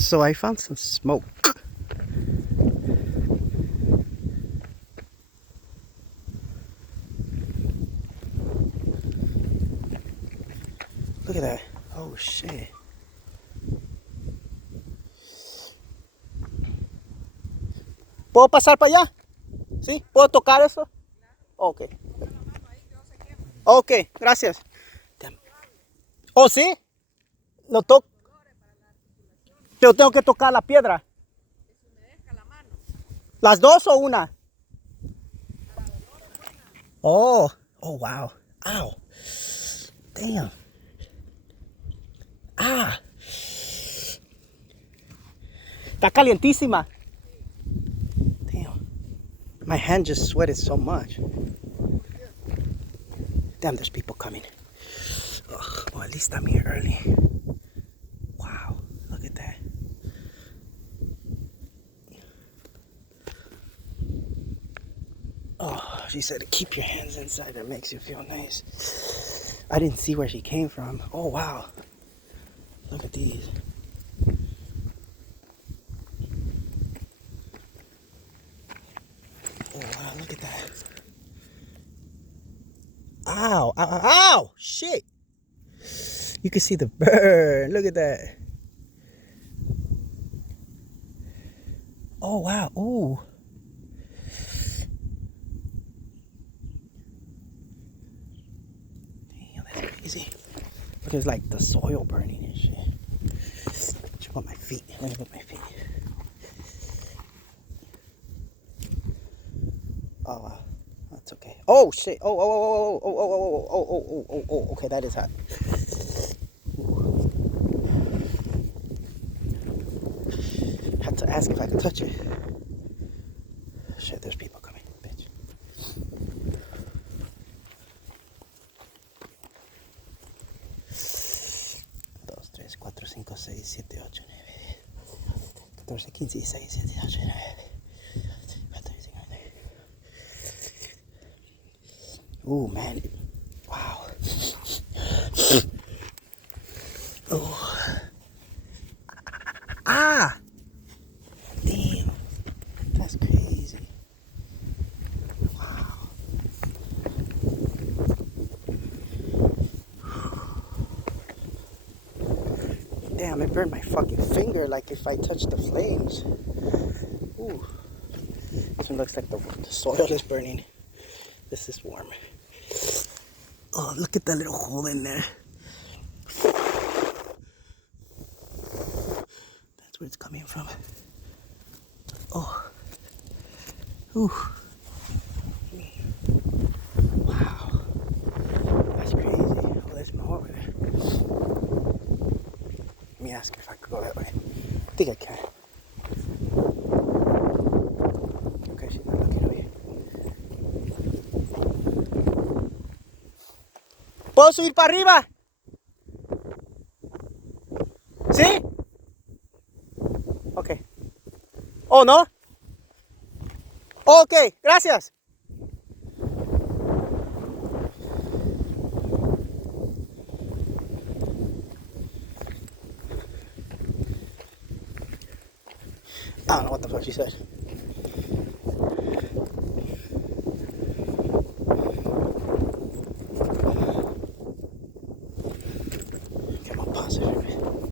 So I found some smoke. Look at that. Oh shit. ¿Puedo pasar para allá? ¿Sí? ¿Puedo tocar eso? Ok. Ok, gracias. ¿Oh, sí? Lo toco. Pero tengo que tocar la piedra. ¿Las dos o una? Oh, oh, wow. Ow. Damn. Ah. Está calientísima. Damn. My hand just sweated so much. Damn, there's people coming. Ugh, well, at least I'm here early. Wow, look at that. Oh, she said to keep your hands inside. That makes you feel nice. I didn't see where she came from. Oh, wow. Look at these. Oh, wow, look at that. Ow, ow, ow, ow, shit. You can see the burn. Look at that. Oh, wow. Ooh. Damn, that's crazy. Look, there's like the soil burning and shit. Check out my feet. Let me put my feet. Oh, wow. That's okay. Oh, shit. Oh, oh, oh, oh, oh, oh, oh, oh, oh, oh, oh, oh, okay, that is hot. Had to ask if I could touch it. Shit, there's people coming, bitch. 2, 3, 4, 5, 6, 7, 8, 9, 14, 15, 16, 17, 18, 19. Ooh, man. Wow. Ooh. Ah! Damn. That's crazy. Wow. Damn, it burned my fucking finger like if I touched the flames. Ooh. This one looks like the soil is burning. This is warm. Oh, look at that little hole in there. That's where it's coming from. Oh. Ooh. Wow. That's crazy. Oh, there's more over there. Let me ask if I could go that way. I think I can. Okay, she's not looking at me. ¿Puedo subir para arriba? ¿Sí? Ok. ¿Oh, no? Ok, gracias. I don't know what the fuck she said.